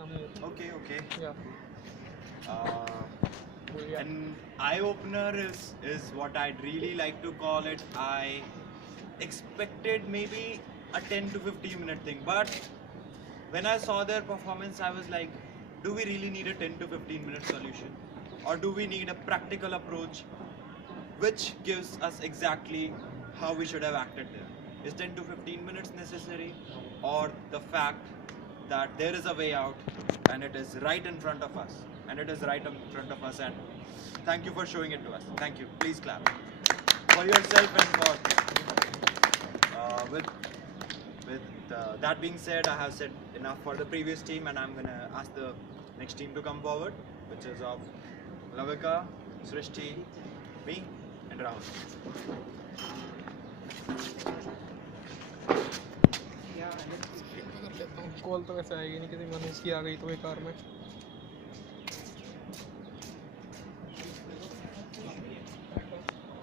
Okay. Yeah. An eye opener is what I'd really like to call it. I expected maybe a 10 to 15 minute thing, but when I saw their performance, I was like, do we really need a 10 to 15 minute solution, or do we need a practical approach which gives us exactly how we should have acted there? Is 10 to 15 minutes necessary, or the fact that there is a way out and it is right in front of us, and thank you for showing it to us. Thank you. Please clap for yourself and for with that being said, I have said enough for the previous team, and I'm gonna ask the next team to come forward, which is of Lavika, Srishti, me, and Rahul. Call तो वैसे आएगी नहीं, किसी मनुष्य की आ गई तो बेकार में।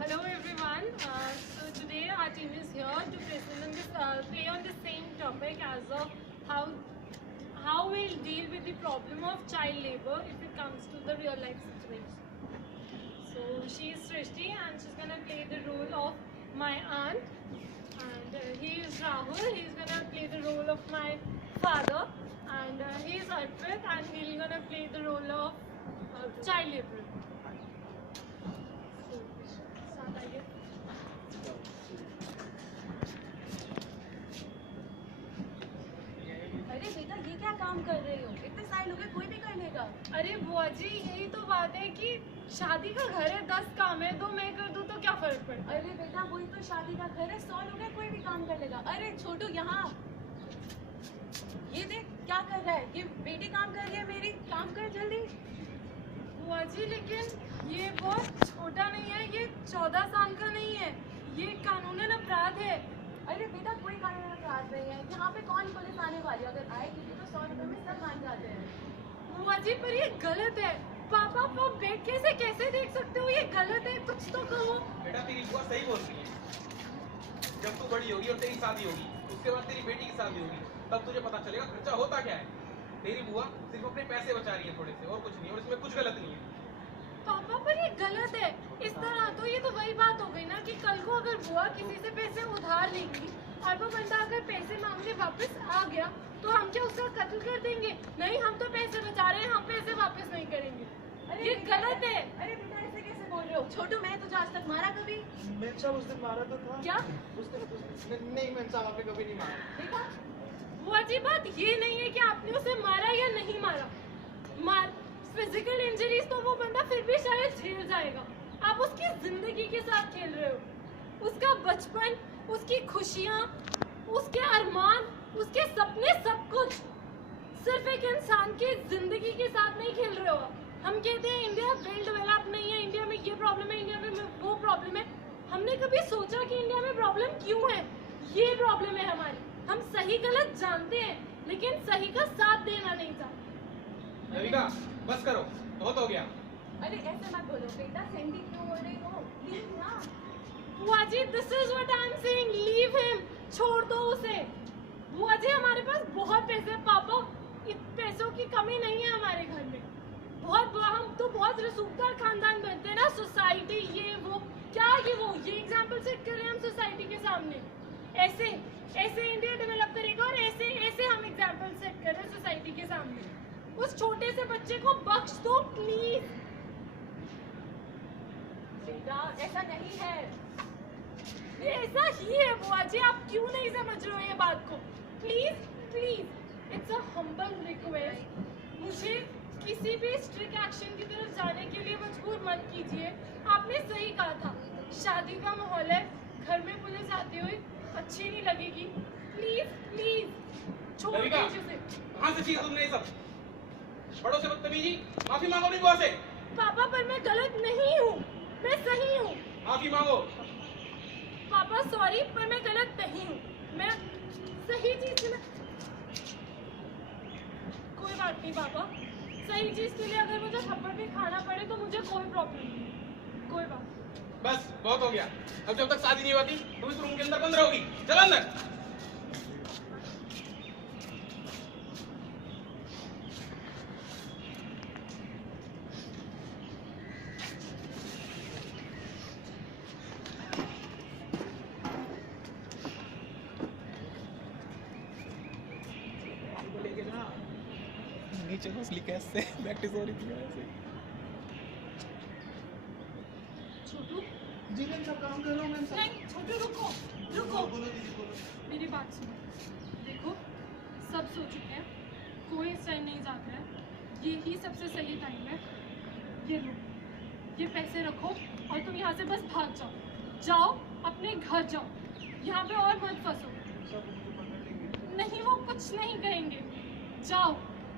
Hello everyone. So today our team is here to present play on the same topic as of how we'll deal with the problem of child labor if it comes to the real life situation. So she is Srishti and she's gonna play the role of my aunt, and he is Rahul. He's gonna play the role of my father, and he is Arpit, and he's gonna play the role of child laborer. So start, I guess. अरे बेटा ये क्या काम कर रही हो? इतने सारे लोग हैं, कोई भी कर लेगा। अरे बुआ जी, यही तो बात है कि शादी का घर है, 10 काम है, तो मैं कर दूं तो क्या फर्क पड़ता? अरे बेटा वही तो शादी का घर है, 100 लोग हैं, कोई भी काम कर लेगा। अरे छोटू यहाँ, ये देख क्या कर रहा है, ये बेटी काम कर रही है मेरी, काम कर जल्दी। बुआ जी लेकिन ये बहुत छोटा नहीं है, ये 14 साल का नहीं है, ये कानूनन अपराध है। अरे बेटा कोई कानून अपराध नहीं है, यहाँ पे कौन पुलिस आने वाली है? अगर आएगी तो 100 रुपए में सब मान जाते हैं। बुआ जी पर ये गलत है। पापा आप बैठ कैसे देख सकते हो, ये गलत है, कुछ तो कहो। बेटा तेरी बुआ सही बोल रही है। जब तू बड़ी होगी और तेरी शादी होगी, उसके बाद तेरी बेटी की शादी होगी, तब तुझे पता चलेगा खर्चा होता क्या है। तेरी बुआ सिर्फ अपने पैसे बचा रही है थोड़े से, और कुछ नहीं, और इसमें कुछ गलत नहीं है। पापा पर ये गलत है इस तरह, तो ये तो वही बात हो गई ना कि कल को अगर बुआ किसी से पैसे उधार लेगी और वो बंदा अगर पैसे मांगने वापस आ गया तो हम क्या उसका कत्ल कर देंगे? नहीं, हम तो पैसे बचा रहे हैं, हम पैसे वापस नहीं करेंगे। ये गलत है। अरे बेटा ऐसे कैसे बोल रहे हो? छोटू मैंने तुझे आज तक मारा कभी? मैं साहब उस दिन मारा तो था। क्या? नहीं, मैं साहब आपने कभी नहीं मारा। देखा? बुआ जी बात ये नहीं है कि आपने उसे मारा या नहीं मारा। फिजिकल इंजरीज तो वो बंदा फिर भी शायद झेल जाएगा। आप उसकी जिंदगी के साथ खेल रहे हो, उसका बचपन, उसकी खुशियाँ, उसके अरमान, उसके सपने, सब कुछ। सिर्फ एक इंसान की जिंदगी के साथ नहीं खेल रहे हो। हम कहते हैं इंडिया वेल डेवलप नहीं है, इंडिया में ये प्रॉब्लम है, इंडिया में वो प्रॉब्लम है। हमने कभी सोचा कि इंडिया में प्रॉब्लम क्यों है? ये प्रॉब्लम है हमारी। हम सही गलत जानते हैं लेकिन सही का साथ देना नहीं चाहते। रविका बस करो, बहुत हो गया। अरे ऐसे मत बोलो बेटा, सेंटी क्यों बोल रही हो? प्लीज ना। बुआ जी this is what I am saying, leave him, छोड़ दो उसे। बुआ जी हमारे पास बहुत पैसे हैं पापा, पैसों की कमी नहीं है हमारे घर में। हम तो बहुत रसूखदार खानदान बनते हैं ना, सोसाइटी ये वो क्या ये वो, ये एग्जाम्पल सेट कर रहे हैं हम सोसाइटी के सामने। ऐसे इंडिया डेवलप करेगा और ऐसे हम एग्जाम्पल सेट कर रहे हैं सोसाइटी के सामने। उस छोटे से बच्चे को बख्श दो प्लीज। बेटा ऐसा नहीं है। ये ऐसा ही है बुआ जी, आप क्यों नहीं समझ रहे हो ये बात को? Please it's a humble request, मुझे किसी भी स्ट्रिक्ट एक्शन की तरफ जाने के लिए मजबूर मत कीजिए। आपने सही कहा था, शादी का माहौल है, घर में पुलिस आती हुई अच्छी नहीं लगेगी। प्लीज छोड़ दीजिए उसे। कहाँ से सीखा तुमने ये सब? बड़ों से बदतमीजी, माफी मांगो अपनी बुआ से। पापा पर मैं गलत नहीं हूँ, मैं सही हूँ। माफी मांगो। पापा सॉरी, पर मैं गलत नहीं हूँ, मैं सही चीज के लिए। कोई बात नहीं पापा, सही चीज के लिए अगर मुझे थप्पड़ भी खाना पड़े तो मुझे कोई प्रॉब्लम नहीं, कोई बात। बस बहुत हो गया, अब जब तक शादी नहीं होती तुम इस रूम के अंदर बंद रहोगी। चल अंदर। नीचे मछली कैसे प्रैक्टिस हो रही थी ऐसे। छोटू जी मैम सब काम कर रहा हूँ मैम सब। नहीं छोटू रुको रुको बोलो दीदी बोलो। मेरी बात सुनो। देखो सब सो चुके हैं, कोई इस टाइम नहीं जाग रहा है, यही सबसे सही टाइम है। ये लो, ये पैसे रखो और तुम यहाँ से बस भाग जाओ, जाओ अपने घर जाओ, यहाँ पे और मत फंसो। सब मुझे पकड़ लेंगे। नहीं वो कुछ नहीं कहेंगे, जाओ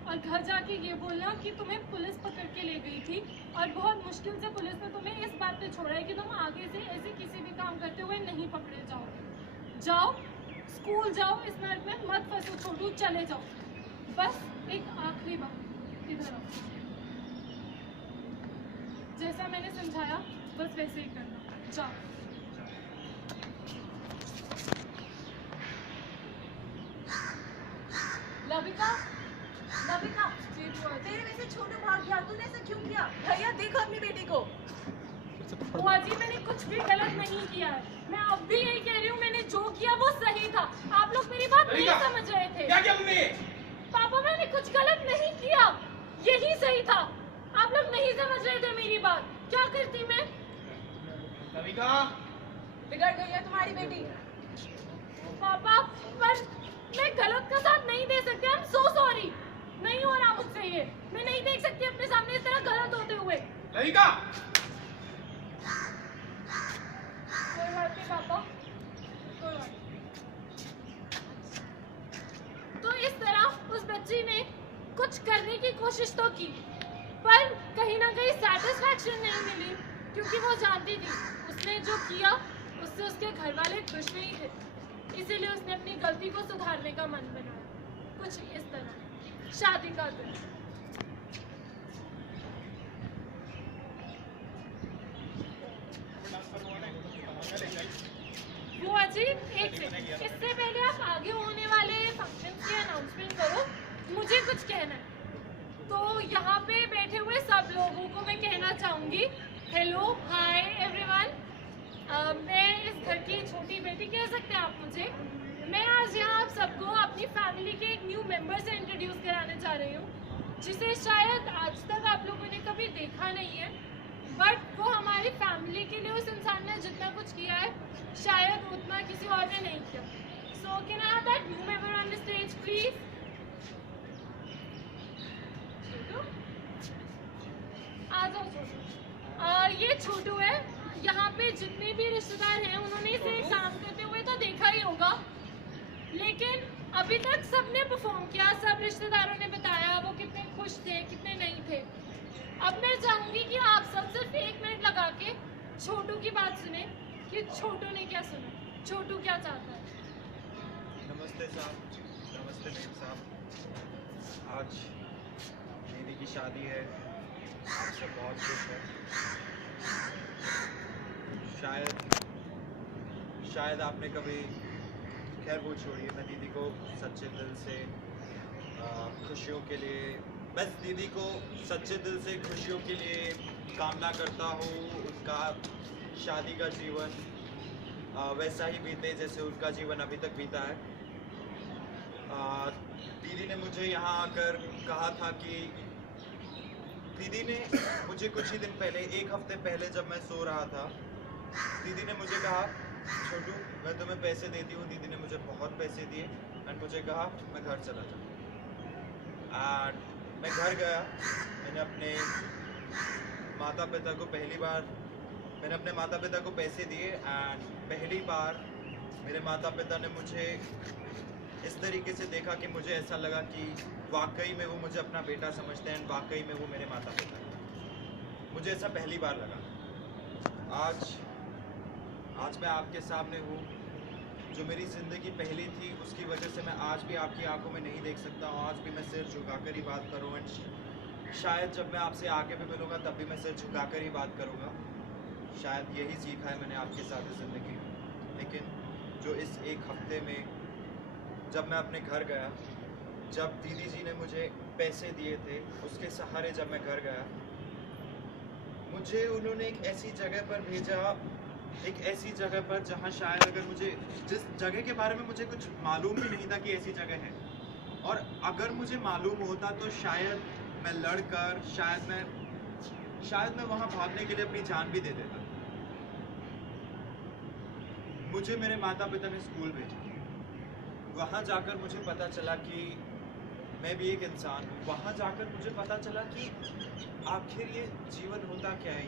और घर जाके ये बोलना कि तुम्हें पुलिस पकड़ के ले गई थी और बहुत मुश्किल से पुलिस ने तुम्हें इस बात पे छोड़ा है कि तुम आगे से ऐसे किसी भी काम करते हुए नहीं पकड़े जाओगे। जाओ स्कूल जाओ, इस नर्क में मत फंसो छोटू, चले जाओ। बस एक आखिरी बात, इधर आओ। जैसा मैंने समझाया बस वैसे ही करना, जाओ। लविका, लविका, तेरे में से छोटू भाग गया, तूने ऐसा क्यों किया? भैया देखो अपनी बेटी को। बुआ जी मैंने कुछ भी गलत नहीं किया है, मैं अब भी यही कह रही हूँ, मैंने जो किया वो सही था। आप लोग मेरी बात नहीं लविका, समझ रहे थे। क्या किया तुमने? पापा मैंने कुछ गलत नहीं किया, यही सही था। आप लोग नहीं समझ रहे थे मेरी बात, क्या करती मैं? लविका, बिगड़ गई है तुम्हारी बेटी। पापा पर मैं गलत का साथ नहीं दे सकती, आई एम सो सॉरी। नहीं हो रहा मुझसे ये, मैं नहीं देख सकती अपने सामने इस तरह गलत होते हुए। लविका, कोई बात नहीं पापा, कोई बात नहीं। तो इस तरह उस बच्ची ने कुछ करने की कोशिश तो की, पर कहीं ना कहीं सेटिस्फैक्शन नहीं मिली, क्योंकि वो जानती थी उसने जो किया उससे उसके घर वाले खुश नहीं थे, इसीलिए उसने अपनी गलती को सुधारने का मन बनाया। कुछ इस तरह शादी का दिन। बुआ जी एक सेकंड, इससे पहले आप आगे होने वाले फंक्शन की अनाउंसमेंट करो, मुझे कुछ कहना है। तो यहाँ पे बैठे हुए सब लोगों को मैं कहना चाहूँगी, हेलो हाय एवरीवन। मैं इस घर की छोटी बेटी कह सकते हैं आप मुझे। मैं आज यहाँ आप सबको अपनी फैमिली के एक न्यू मेंबर से इंट्रोड्यूस कराने जा रही हूँ, जिसे शायद आज तक आप लोगों ने कभी देखा नहीं है, बट वो हमारी फैमिली के लिए उस इंसान ने जितना कुछ किया है शायद उतना किसी और ने नहीं किया। So can I have that new member on the stage please? आ जाओ छोटू। ये छोटू है, यहाँ पे जितने भी रिश्तेदार हैं उन्होंने इसे काम करते हुए तो देखा ही होगा, लेकिन अभी तक सबने परफॉर्म किया, सब रिश्तेदारों ने बताया वो कितने खुश थे कितने नहीं थे। अब मैं चाहूंगी कि आप सब सिर्फ 1 मिनट लगा के छोटू की बात सुने कि छोटू ने क्या सुना, छोटू क्या चाहता है। नमस्ते साहब, नमस्ते मेम साहब। आज दीदी की शादी है, आपसे बहुत खुश है। शायद आपने कभी, खैर वो छोड़िए, मैं दीदी को सच्चे दिल से खुशियों के लिए, बस दीदी को सच्चे दिल से खुशियों के लिए कामना करता हूँ। उनका शादी का जीवन वैसा ही बीते जैसे उनका जीवन अभी तक बीता है। दीदी ने मुझे यहाँ आकर कहा था कि दीदी ने मुझे कुछ ही दिन पहले, 1 हफ्ते पहले जब मैं सो रहा था, दीदी ने मुझे कहा छोटू मैं तुम्हें पैसे देती हूँ। दीदी ने मुझे बहुत पैसे दिए एंड मुझे कहा मैं घर चला जाऊँ। एंड मैं घर गया, मैंने अपने माता पिता को पैसे दिए एंड पहली बार मेरे माता पिता ने मुझे इस तरीके से देखा कि मुझे ऐसा लगा कि वाकई में वो मुझे अपना बेटा समझते हैं, वाकई में वो मेरे माता पिता हैं। मुझे ऐसा पहली बार लगा। आज मैं आपके सामने हूँ। जो मेरी ज़िंदगी पहली थी उसकी वजह से मैं आज भी आपकी आंखों में नहीं देख सकता हूँ। आज भी मैं सिर झुकाकर ही बात करूँ एंड शायद जब मैं आपसे आगे भी मिलूँगा तब भी मैं सिर झुकाकर ही बात करूँगा। शायद यही सीखा है मैंने आपके साथ ज़िंदगी। लेकिन जो इस 1 हफ्ते में जब मैं अपने घर गया, जब दीदी जी ने मुझे पैसे दिए थे, उसके सहारे जब मैं घर गया, मुझे उन्होंने एक ऐसी जगह पर भेजा, एक ऐसी जगह पर जहाँ शायद अगर मुझे, जिस जगह के बारे में मुझे कुछ मालूम भी नहीं था कि ऐसी जगह है, और अगर मुझे मालूम होता तो शायद मैं लड़कर शायद मैं वहां भागने के लिए अपनी जान भी दे देता। मुझे मेरे माता पिता ने स्कूल भेजा, वहां जाकर मुझे पता चला कि मैं भी एक इंसान हूँ। वहां जाकर मुझे पता चला कि आखिर ये जीवन होता क्या है।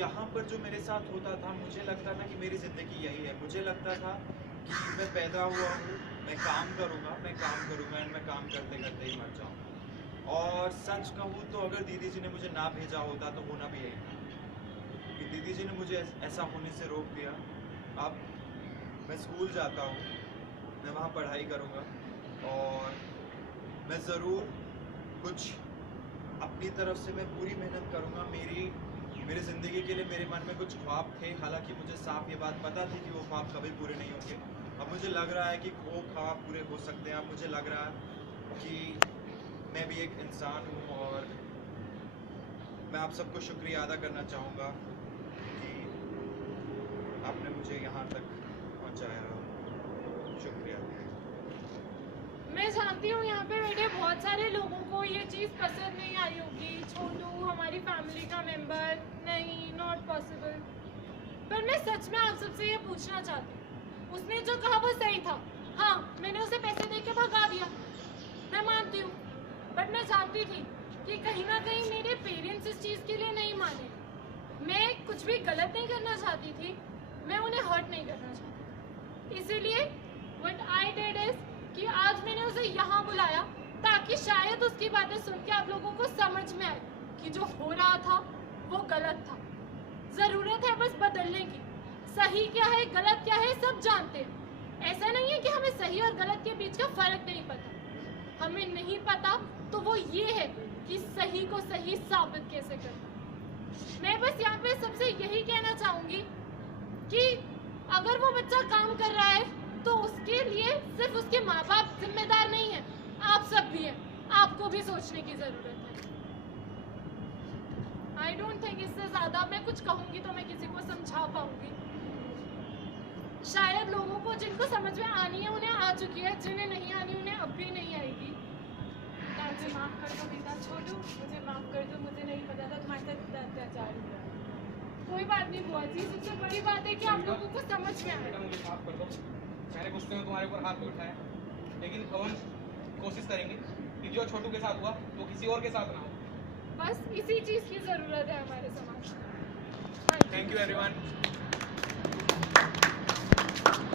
यहाँ पर जो मेरे साथ होता था, मुझे लगता था कि मेरी ज़िंदगी यही है। मुझे लगता था कि मैं पैदा हुआ हूँ, मैं काम करूँगा एंड मैं काम करते करते ही मर जाऊँगा। और सच कहूँ तो अगर दीदी जी ने मुझे ना भेजा होता तो होना भी यही था कि दीदी जी ने मुझे ऐसा होने से रोक दिया। अब मैं स्कूल जाता हूँ, मैं वहाँ पढ़ाई करूँगा और मैं ज़रूर कुछ अपनी तरफ से मैं पूरी मेहनत करूँगा। मेरी ज़िंदगी के लिए मेरे मन में कुछ ख्वाब थे, हालांकि मुझे साफ ये बात पता थी कि वो ख्वाब कभी पूरे नहीं होंगे। अब मुझे लग रहा है कि वो ख्वाब पूरे हो सकते हैं। अब मुझे लग रहा है कि मैं भी एक इंसान हूँ और मैं आप सबको शुक्रिया अदा करना चाहूँगा कि आपने मुझे यहाँ तक पहुँचाया। शुक्रिया। मैं जानती हूँ यहाँ पे बैठे बहुत सारे लोगों को ये चीज़ पसंद नहीं आई होगी। छोटू हमारी फैमिली का मेंबर नहीं, नॉट पॉसिबल। पर मैं सच में आप सबसे ये पूछना चाहती हूँ, उसने जो कहा वो सही था। हाँ, मैंने उसे पैसे दे के भगा दिया, मैं मानती हूँ। बट मैं जानती थी कि कहीं ना कहीं मेरे पेरेंट्स इस चीज़ के लिए नहीं माने। मैं कुछ भी गलत नहीं करना चाहती थी, मैं उन्हें हर्ट नहीं करना चाहती। इसीलिए व्हाट आई डिड इज कि आज मैंने उसे यहाँ बुलाया ताकि शायद उसकी बातें सुन के आप लोगों को समझ में आए कि जो हो रहा था वो गलत था। ज़रूरत है बस बदलने की। सही क्या है, गलत क्या है, सब जानते हैं। ऐसा नहीं है कि हमें सही और गलत के बीच का फर्क नहीं पता। हमें नहीं पता तो वो ये है कि सही को सही साबित कैसे करना। मैं बस यहाँ पे सबसे यही कहना चाहूँगी कि अगर वो बच्चा काम कर रहा है तो उसके लिए सिर्फ उसके माँ बाप जिम्मेदार नहीं है, आप सब भी हैं। आपको भी सोचने की जरूरत है। आई डोंट थिंक इससे ज्यादा मैं कुछ कहूंगी तो मैं किसी को समझा पाऊंगी। शायद लोगों को जिनको समझ में आनी है उन्हें आ चुकी है, जिन्हें नहीं आनी उन्हें अब भी नहीं आएगी। मुझे माफ कर दो बेटा। छोटू मुझे माफ कर दो, मुझे नहीं पता था तुम्हारे साथ इतना अत्याचार हुआ। कोई बात नहीं बुआ जी, सबसे बड़ी बात है कि आप लोगों को समझ में आए। बेटा मुझे माफ कर दो, मैंने गुस्से में तुम्हारे ऊपर हाथ भी उठाया, लेकिन अवन कोशिश करेंगे कि जो छोटू के साथ हुआ वो किसी और के साथ ना हो। बस इसी चीज की जरूरत है हमारे समाज में। Thank you everyone.